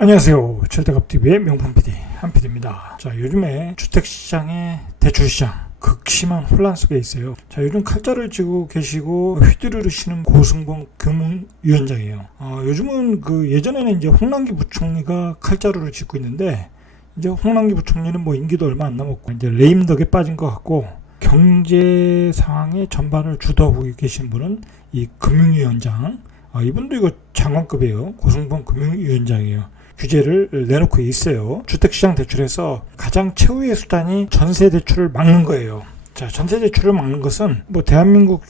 안녕하세요. 절대값TV의 명품 PD 한PD입니다. 자, 요즘에 주택시장의 대출시장 극심한 혼란 속에 있어요. 자, 요즘 칼자를 쥐고 계시고 휘두르시는 고승범 금융위원장이에요. 요즘은 예전에는 이제 홍남기 부총리가 칼자루를 쥐고 있는데, 이제 홍남기 부총리는 뭐 임기도 얼마 안 남았고 이제 레임덕에 빠진 것 같고, 경제 상황의 전반을 주도하고 계신 분은 이 금융위원장. 이분도 이거 장관급이에요. 고승범 금융위원장이에요. 규제를 내놓고 있어요. 주택시장 대출에서 가장 최후의 수단이 전세 대출을 막는 거예요. 자, 전세 대출을 막는 것은 뭐 대한민국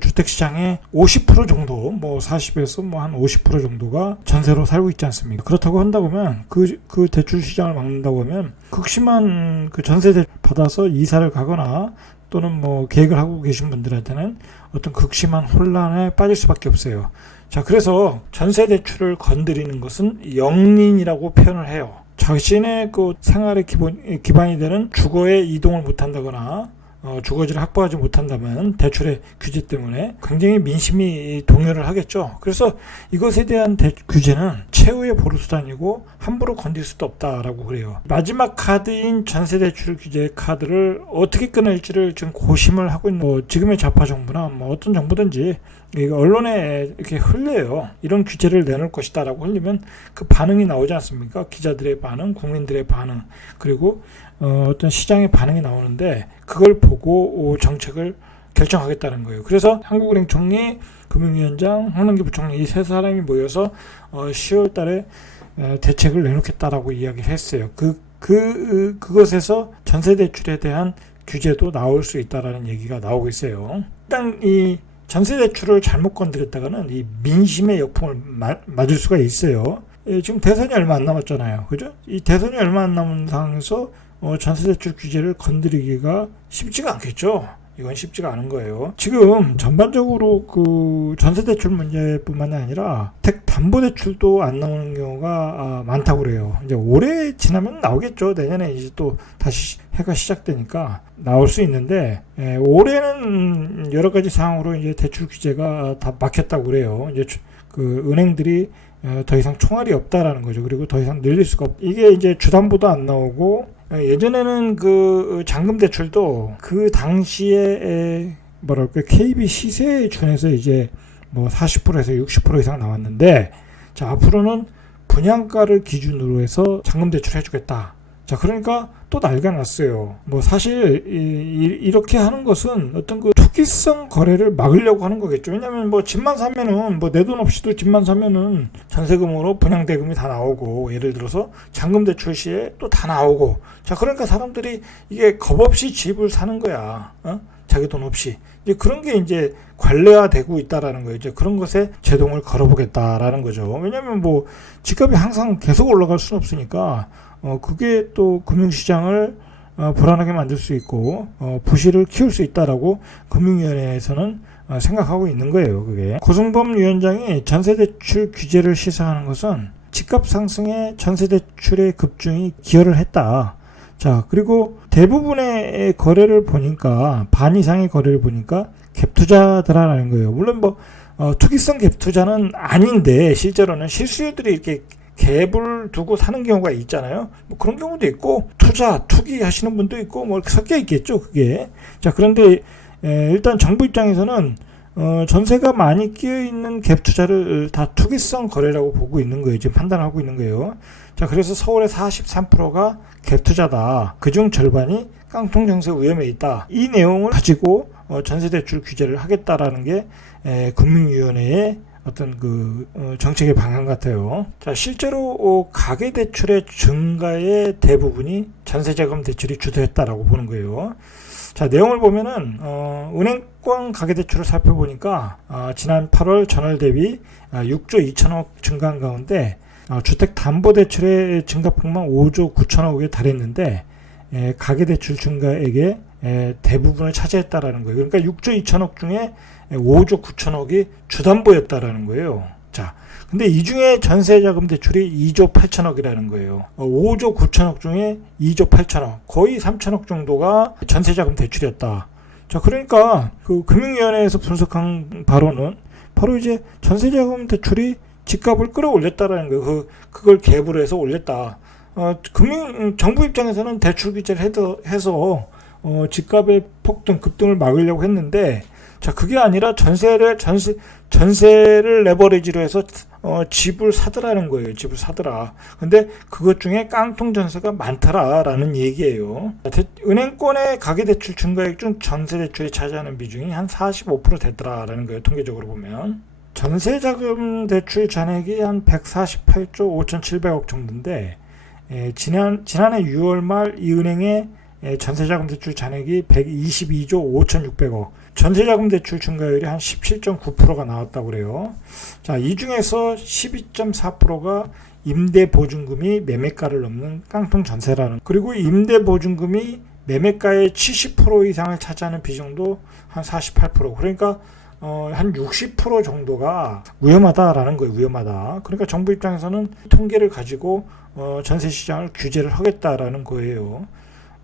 주택시장의 50% 정도, 뭐 40에서 뭐 한 50% 정도가 전세로 살고 있지 않습니까? 그렇다고 한다고 하면 그 대출 시장을 막는다고 하면 극심한 전세 대출 받아서 이사를 가거나 또는 뭐 계획을 하고 계신 분들한테는 어떤 극심한 혼란에 빠질 수밖에 없어요. 자, 그래서 전세 대출을 건드리는 것은 영린이라고 표현을 해요. 자신의 생활의 기반이 되는 주거에 이동을 못한다거나 주거지를 확보하지 못한다면 대출의 규제 때문에 굉장히 민심이 동요를 하겠죠. 그래서 이것에 대한 규제는 최후의 보루수단이고 함부로 건들 수도 없다라고 그래요. 마지막 카드인 전세대출 규제 카드를 어떻게 꺼낼지를 지금 고심을 하고 있는 지금의 좌파 정부나 뭐 어떤 정부든지 언론에 이렇게 흘려요. 이런 규제를 내놓을 것이다 라고 흘리면 그 반응이 나오지 않습니까? 기자들의 반응, 국민들의 반응, 그리고 어떤 시장의 반응이 나오는데, 그걸 보고 정책을 결정하겠다는 거예요. 그래서 한국은행 총리, 금융위원장, 홍남기 부총리 이 세 사람이 모여서 10월 달에 대책을 내놓겠다라고 이야기를 했어요. 그것에서 전세 대출에 대한 규제도 나올 수 있다라는 얘기가 나오고 있어요. 일단 이 전세 대출을 잘못 건드렸다가는 이 민심의 역풍을 맞을 수가 있어요. 지금 대선이 얼마 안 남았잖아요. 그죠? 이 대선이 얼마 안 남은 상황에서 전세 대출 규제를 건드리기가 쉽지가 않겠죠. 이건 쉽지가 않은 거예요. 지금 전반적으로 전세 대출 문제뿐만 아니라 택담보대출도 안 나오는 경우가 많다고 그래요. 이제 올해 지나면 나오겠죠. 내년에 이제 또 다시 해가 시작되니까 나올 수 있는데, 올해는 여러 가지 상황으로 이제 대출 규제가 다 막혔다고 그래요. 이제 은행들이 더 이상 총알이 없다라는 거죠. 그리고 더 이상 늘릴 수가 없. 이게 이제 주담보도 안 나오고, 예전에는 잔금 대출도 그 당시에 KB 시세에 준해서 이제 뭐 40%에서 60% 이상 나왔는데, 자, 앞으로는 분양가를 기준으로 해서 잔금 대출 해주겠다. 자, 그러니까 또 난리가 났어요. 뭐 사실 이렇게 하는 것은 어떤 투기성 거래를 막으려고 하는 거겠죠. 왜냐면 뭐 집만 사면은 뭐 내 돈 없이도 집만 사면은 전세금으로 분양대금이 다 나오고, 예를 들어서 잔금 대출 시에 또 다 나오고, 자, 그러니까 사람들이 이게 겁 없이 집을 사는 거야. 자기 돈 없이. 이제 그런 게 이제 관례화되고 있다라는 거예요. 이제 그런 것에 제동을 걸어보겠다라는 거죠. 왜냐면 뭐 집값이 항상 계속 올라갈 수는 없으니까 그게 또 금융시장을 불안하게 만들 수 있고 부실을 키울 수 있다라고 금융위원회에서는 생각하고 있는 거예요. 그게 고승범 위원장이 전세대출 규제를 시사하는 것은 집값 상승에 전세대출의 급증이 기여를 했다. 자, 그리고 대부분의 거래를 보니까, 반 이상의 거래를 보니까 갭투자더라라는 거예요. 물론 뭐 투기성 갭투자는 아닌데, 실제로는 실수요들이 이렇게 갭을 두고 사는 경우가 있잖아요. 뭐 그런 경우도 있고, 투기 하시는 분도 있고, 뭐 이렇게 섞여 있겠죠, 그게. 자, 그런데 일단 정부 입장에서는 전세가 많이 끼어있는 갭 투자를 다 투기성 거래라고 보고 있는 거예요. 지금 판단하고 있는 거예요. 자, 그래서 서울의 43%가 갭 투자다. 그중 절반이 깡통 정세 위험에 있다. 이 내용을 가지고 전세 대출 규제를 하겠다라는 게 금융위원회의 어떤 정책의 방향 같아요. 자, 실제로 가계 대출의 증가의 대부분이 전세자금 대출이 주도했다라고 보는 거예요. 자, 내용을 보면은 은행권 가계대출을 살펴보니까 지난 8월 전월 대비 6조 2천억 증가한 가운데 주택담보대출의 증가폭만 5조 9천억에 달했는데, 가계대출 증가액의 대부분을 차지했다라는 거예요. 그러니까 6조 2천억 중에 5조 9천억이 주담보였다라는 거예요. 자, 근데 이 중에 전세자금 대출이 2조 8천억이라는 거예요. 5조 9천억 중에 2조 8천억, 거의 3천억 정도가 전세자금 대출이었다. 자, 그러니까 금융위원회에서 분석한 바로는 바로 이제 전세자금 대출이 집값을 끌어올렸다라는 거예요. 그걸 갭으로 해서 올렸다. 정부 입장에서는 대출 규제를 해서 집값의 폭등, 급등을 막으려고 했는데, 자, 그게 아니라 전세를 레버리지로 해서 집을 사더라는 거예요. 집을 사더라. 근데 그것 중에 깡통 전세가 많더라라는 얘기예요. 은행권의 가계대출 증가액 중 전세대출이 차지하는 비중이 한 45% 되더라라는 거예요. 통계적으로 보면. 전세자금 대출 잔액이 한 148조 5,700억 정도인데, 지난해 6월 말 이 은행의 전세자금 대출 잔액이 122조 5,600억, 전세자금 대출 증가율이 한 17.9%가 나왔다고 그래요. 자, 이 중에서 12.4%가 임대보증금이 매매가를 넘는 깡통 전세라는, 그리고 임대보증금이 매매가의 70% 이상을 차지하는 비중도 한 48%, 그러니까 한 60% 정도가 위험하다라는 거예요. 위험하다. 그러니까 정부 입장에서는 통계를 가지고 전세 시장을 규제를 하겠다라는 거예요.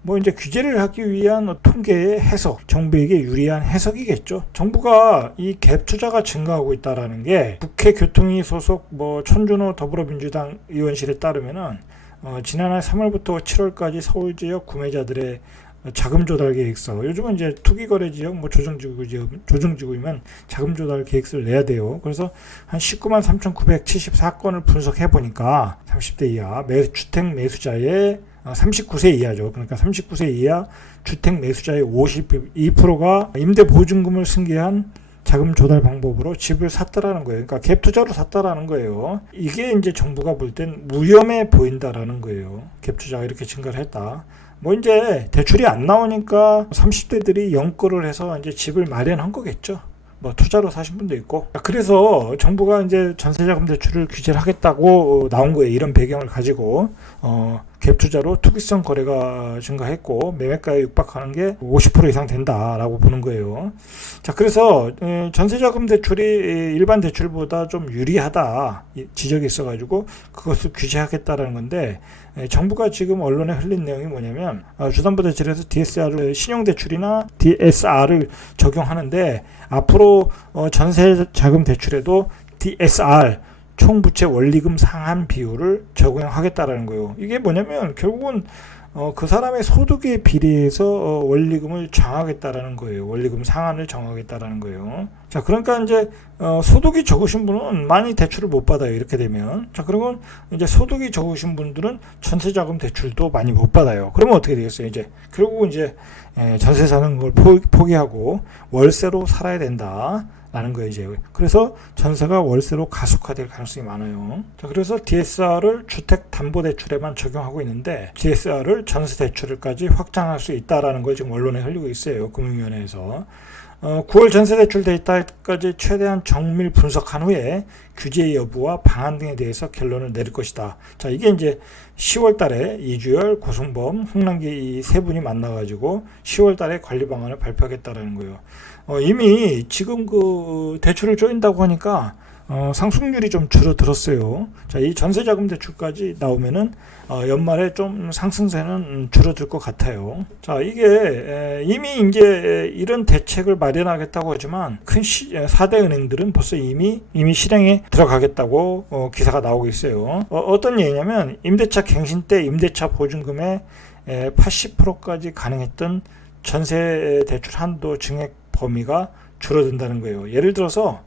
뭐 이제 규제를 하기 위한 통계의 해석, 정부에게 유리한 해석이겠죠. 정부가 이 갭 투자가 증가하고 있다라는 게 국회 교통위 소속 천준호 더불어민주당 의원실에 따르면은 지난해 3월부터 7월까지 서울 지역 구매자들의 자금 조달 계획서, 요즘은 이제 투기거래 지역, 조정지구이면 자금 조달 계획서를 내야 돼요. 그래서 한 19만 3,974건을 분석해 보니까 30대 이하 주택 매수자의 39세 이하죠. 그러니까 39세 이하 주택 매수자의 52%가 임대보증금을 승계한 자금 조달 방법으로 집을 샀다라는 거예요. 그러니까 갭 투자로 샀다라는 거예요. 이게 이제 정부가 볼 땐 무혐해 보인다라는 거예요. 갭 투자가 이렇게 증가를 했다. 이제 대출이 안 나오니까 30대들이 연끌을 해서 이제 집을 마련한 거겠죠. 투자로 사신 분도 있고. 그래서 정부가 이제 전세자금 대출을 규제를 하겠다고 나온 거예요. 이런 배경을 가지고 갭 투자로 투기성 거래가 증가했고 매매가에 육박하는 게 50% 이상 된다라고 보는 거예요. 자, 그래서 전세자금 대출이 일반 대출보다 좀 유리하다 지적이 있어가지고 그것을 규제하겠다라는 건데, 정부가 지금 언론에 흘린 내용이 뭐냐면 주담보대출에서 DSR을 신용대출이나 DSR을 적용하는데 앞으로 전세자금 대출에도 DSR 총부채 원리금 상한 비율을 적용하겠다라는 거예요. 이게 뭐냐면 결국은 그 사람의 소득에 비례해서 원리금을 정하겠다라는 거예요. 원리금 상한을 정하겠다라는 거예요. 자, 그러니까 이제 소득이 적으신 분은 많이 대출을 못 받아요. 이렇게 되면. 자, 그러면 이제 소득이 적으신 분들은 전세자금 대출도 많이 못 받아요. 그러면 어떻게 되겠어요? 이제 결국은 이제 전세 사는 걸 포기하고 월세로 살아야 된다. 라는 거예요, 이제. 그래서 전세가 월세로 가속화될 가능성이 많아요. 자, 그래서 DSR을 주택담보대출에만 적용하고 있는데 DSR을 전세대출까지 확장할 수 있다라는 걸 지금 언론에 흘리고 있어요. 금융위원회에서. 9월 전세대출 데이터까지 최대한 정밀 분석한 후에 규제 여부와 방안 등에 대해서 결론을 내릴 것이다. 자, 이게 이제 10월 달에 이주열, 고승범, 홍남기 이 세 분이 만나가지고 10월 달에 관리 방안을 발표하겠다라는 거예요. 이미 지금 그 대출을 조인다고 하니까 상승률이 좀 줄어들었어요. 자, 이 전세자금 대출까지 나오면은 연말에 좀 상승세는 줄어들 것 같아요. 자, 이게 이미 이제 이런 대책을 마련하겠다고 하지만 큰 4대 은행들은 벌써 이미 실행에 들어가겠다고 기사가 나오고 있어요. 어떤 얘기냐면 임대차 갱신 때 임대차 보증금의 80%까지 가능했던 전세 대출 한도 증액 범위가 줄어든다는 거예요. 예를 들어서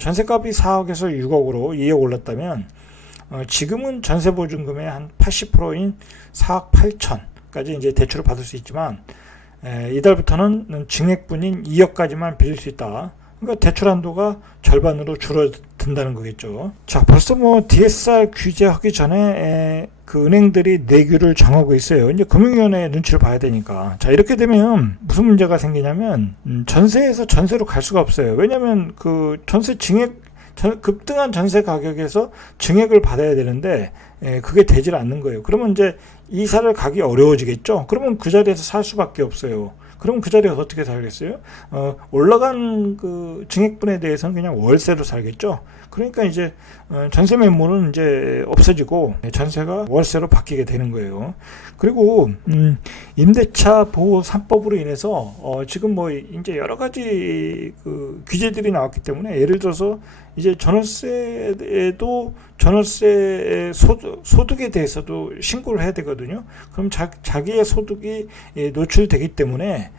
전세값이 4억에서 6억으로 2억 올랐다면 지금은 전세보증금의 한 80%인 4억 8천까지 이제 대출을 받을 수 있지만 이달부터는 증액분인 2억까지만 빌릴 수 있다. 그러니까 대출 한도가 절반으로 줄어든다는 거겠죠. 자, 벌써 DSR 규제하기 전에 그 은행들이 내규를 정하고 있어요. 이제 금융위원회 눈치를 봐야 되니까. 자, 이렇게 되면 무슨 문제가 생기냐면 전세에서 전세로 갈 수가 없어요. 왜냐하면 그 전세 급등한 전세 가격에서 증액을 받아야 되는데 그게 되질 않는 거예요. 그러면 이제 이사를 가기 어려워지겠죠. 그러면 그 자리에서 살 수밖에 없어요. 그럼 그 자리에서 어떻게 살겠어요? 올라간 그 증액분에 대해서는 그냥 월세로 살겠죠. 그러니까 이제 전세 매물은 이제 없어지고 전세가 월세로 바뀌게 되는 거예요. 그리고 임대차 보호 3법으로 인해서 지금 뭐 이제 여러 가지 그 규제들이 나왔기 때문에, 예를 들어서 이제 전월세에도 전월세 소득에 대해서도 신고를 해야 되거든요. 그럼 자기의 소득이 노출되기 때문에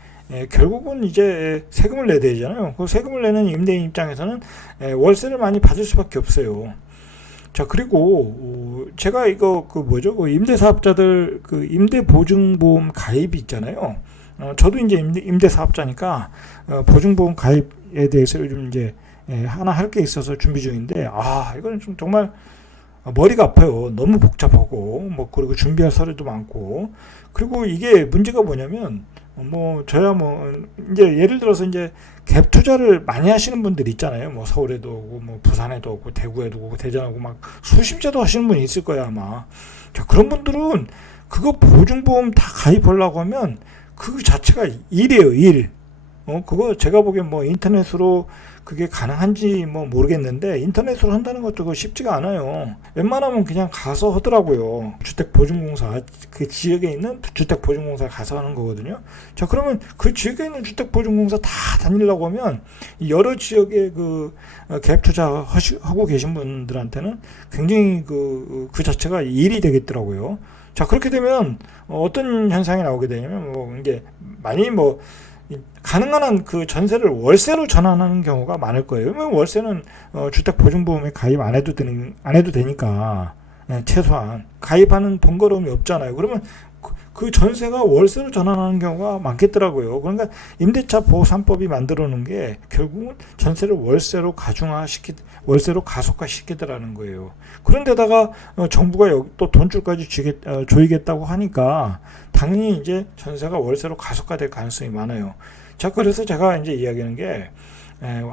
결국은 이제 세금을 내야 되잖아요. 그 세금을 내는 임대인 입장에서는 월세를 많이 받을 수밖에 없어요. 자, 그리고 제가 이거 그 임대사업자들 그 임대보증보험 가입이 있잖아요. 저도 이제 임대사업자니까 보증보험 가입에 대해서 요즘 이제 하나 할 게 있어서 준비 중인데, 이거는 좀 정말 머리가 아파요. 너무 복잡하고, 뭐 그리고 준비할 서류도 많고, 그리고 이게 문제가 뭐냐면, 저야 이제 예를 들어서 이제 갭 투자를 많이 하시는 분들 있잖아요. 뭐 서울에도 오고, 뭐 부산에도 오고, 대구에도 오고, 대전하고 막 수십 채도 하시는 분이 있을 거야, 아마. 자, 그런 분들은 그거 보증보험 다 가입하려고 하면 그 자체가 일이에요, 일. 그거 제가 보기엔 뭐 인터넷으로 그게 가능한지 뭐 모르겠는데, 인터넷으로 한다는 것도 그거 쉽지가 않아요. 웬만하면 그냥 가서 하더라고요. 주택보증공사, 그 지역에 있는 주택보증공사에 가서 하는 거거든요. 자, 그러면 그 지역에 있는 주택보증공사 다 다니려고 하면 여러 지역에 그 갭 투자 하고 계신 분들한테는 굉장히 그 자체가 일이 되겠더라고요. 자, 그렇게 되면 어떤 현상이 나오게 되냐면, 이제 많이 가능한 한 그 전세를 월세로 전환하는 경우가 많을 거예요. 월세는 주택보증보험에 가입 안 해도 되니까, 최소한 가입하는 번거로움이 없잖아요. 그러면 그 전세가 월세로 전환하는 경우가 많겠더라고요. 그러니까 임대차 보호 3법이 만들어 놓은 게 결국은 전세를 월세로 가속화시키더라는 거예요. 그런데다가 정부가 여기 또 돈줄까지 조이겠다고 하니까 당연히 이제 전세가 월세로 가속화될 가능성이 많아요. 자, 그래서 제가 이제 이야기하는 게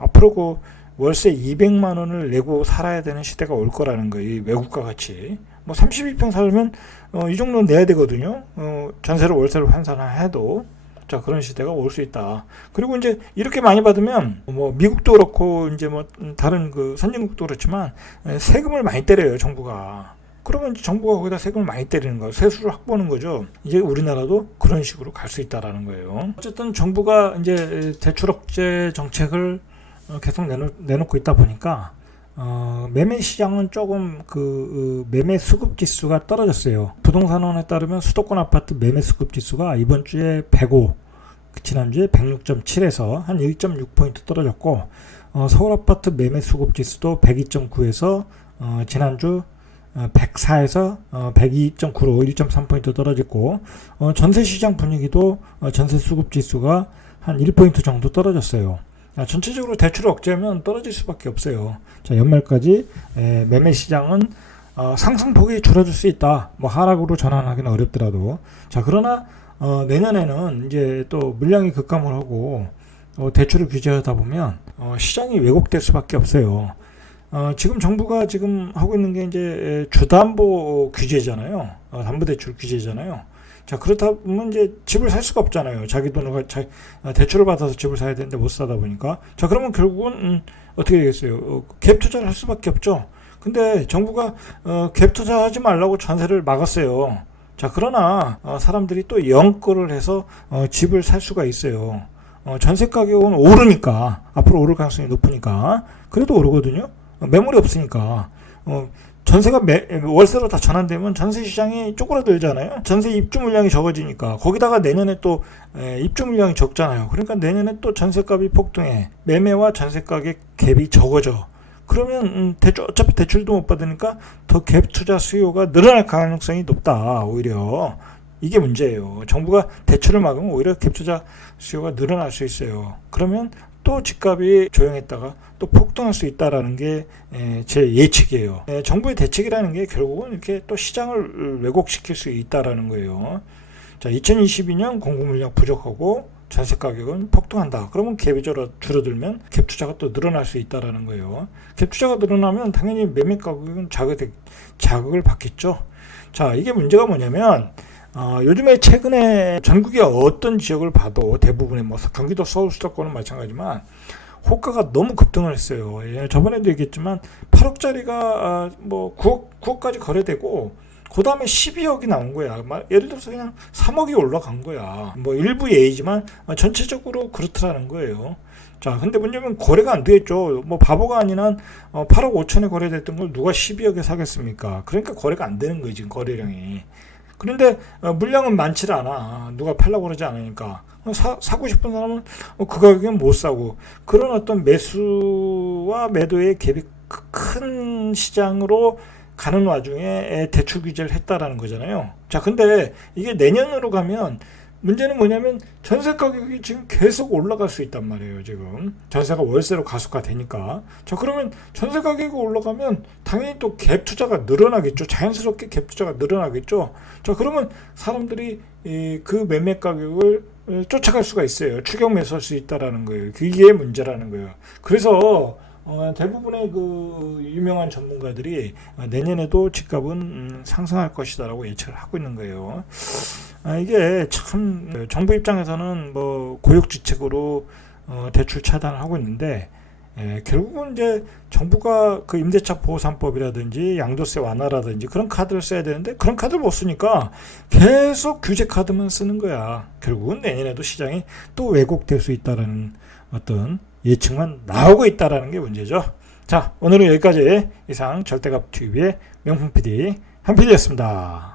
앞으로 그 월세 200만 원을 내고 살아야 되는 시대가 올 거라는 거예요. 이 외국과 같이. 32평 살면 이 정도는 내야 되거든요. 전세를 월세로 환산해도. 자, 그런 시대가 올 수 있다. 그리고 이제 이렇게 많이 받으면 미국도 그렇고 이제 다른 그 선진국도 그렇지만 세금을 많이 때려요, 정부가. 그러면 이제 정부가 거기다 세금을 많이 때리는 거예요. 세수를 확보하는 거죠. 이제 우리나라도 그런 식으로 갈 수 있다라는 거예요. 어쨌든 정부가 이제 대출 억제 정책을 계속 내놓고 있다 보니까 매매 시장은 조금 매매 수급 지수가 떨어졌어요. 부동산원에 따르면 수도권 아파트 매매 수급 지수가 이번 주에 105, 지난주에 106.7에서 한 1.6포인트 떨어졌고, 서울 아파트 매매 수급 지수도 102.9에서 지난주 104에서 102.9로 1.3포인트 떨어졌고, 전세 시장 분위기도 전세 수급 지수가 한 1포인트 정도 떨어졌어요. 전체적으로 대출을 억제하면 떨어질 수밖에 없어요. 자, 연말까지 매매 시장은 상승폭이 줄어들 수 있다. 하락으로 전환하기는 어렵더라도. 자, 그러나 내년에는 이제 또 물량이 급감을 하고 대출을 규제하다 보면 시장이 왜곡될 수밖에 없어요. 지금 정부가 지금 하고 있는 게 이제 주담보 규제잖아요. 담보대출 규제잖아요. 자, 그렇다 보면 이제 집을 살 수가 없잖아요. 자기 돈을 대출을 받아서 집을 사야 되는데 못 사다 보니까. 자, 그러면 결국은 어떻게 되겠어요? 갭 투자를 할 수밖에 없죠. 근데 정부가 갭 투자하지 말라고 전세를 막았어요. 자, 그러나 사람들이 또 연끌을 해서 집을 살 수가 있어요. 전세 가격은 오르니까, 앞으로 오를 가능성이 높으니까. 그래도 오르거든요. 매물이 없으니까. 전세가 월세로 다 전환되면 전세 시장이 쪼그라들잖아요. 전세 입주 물량이 적어지니까. 거기다가 내년에 또 입주 물량이 적잖아요. 그러니까 내년에 또 전세값이 폭등해. 매매와 전세 가격 갭이 적어져. 그러면 어차피 대출도 못 받으니까 더 갭 투자 수요가 늘어날 가능성이 높다. 오히려 이게 문제예요. 정부가 대출을 막으면 오히려 갭 투자 수요가 늘어날 수 있어요. 그러면 또 집값이 조용했다가 또 폭등할 수 있다라는 게 제 예측이에요. 정부의 대책이라는 게 결국은 이렇게 또 시장을 왜곡시킬 수 있다라는 거예요. 자, 2022년 공급 물량 부족하고 전세 가격은 폭등한다. 그러면 갭이 줄어들면 갭 투자가 또 늘어날 수 있다라는 거예요. 갭 투자가 늘어나면 당연히 매매 가격은 자극을 받겠죠. 자, 이게 문제가 뭐냐면 요즘에 최근에 전국의 어떤 지역을 봐도 대부분의 경기도 서울 수도권은 마찬가지지만 호가가 너무 급등을 했어요. 예, 저번에도 얘기했지만 8억짜리가 뭐 9억까지 거래되고 그 다음에 12억이 나온 거야. 예를 들어서 그냥 3억이 올라간 거야. 뭐 일부 예이지만 전체적으로 그렇더라는 거예요. 자, 근데 문제는 거래가 안 되겠죠. 뭐 바보가 아닌 한 8억 5천에 거래됐던 걸 누가 12억에 사겠습니까? 그러니까 거래가 안 되는 거지, 지금 거래량이. 그런데 물량은 많지 않아. 누가 팔라고 그러지 않으니까. 사고 싶은 사람은 그 가격엔 못 사고, 그런 어떤 매수와 매도의 갭이 큰 시장으로 가는 와중에 대출 규제를 했다라는 거잖아요. 자, 근데 이게 내년으로 가면 문제는 뭐냐면 전세 가격이 지금 계속 올라갈 수 있단 말이에요. 지금 전세가 월세로 가속화 되니까. 자, 그러면 전세 가격이 올라가면 당연히 또 갭 투자가 늘어나겠죠. 자연스럽게 갭 투자가 늘어나겠죠. 자, 그러면 사람들이 그 매매 가격을 쫓아갈 수가 있어요. 추격 매수할 수 있다라는 거예요. 그게 문제라는 거예요. 그래서 대부분의 그 유명한 전문가들이 내년에도 집값은 상승할 것이다라고 예측을 하고 있는 거예요. 이게 참 정부 입장에서는 뭐 고육지책으로 대출 차단을 하고 있는데, 결국은 이제 정부가 그 임대차 보호 3법이라든지 양도세 완화라든지 그런 카드를 써야 되는데 그런 카드를 못 쓰니까 계속 규제 카드만 쓰는 거야. 결국은 내년에도 시장이 또 왜곡될 수 있다는 어떤 예측만 나오고 있다는 게 문제죠. 자, 오늘은 여기까지. 이상 절대값 TV의 명품 PD 한PD였습니다.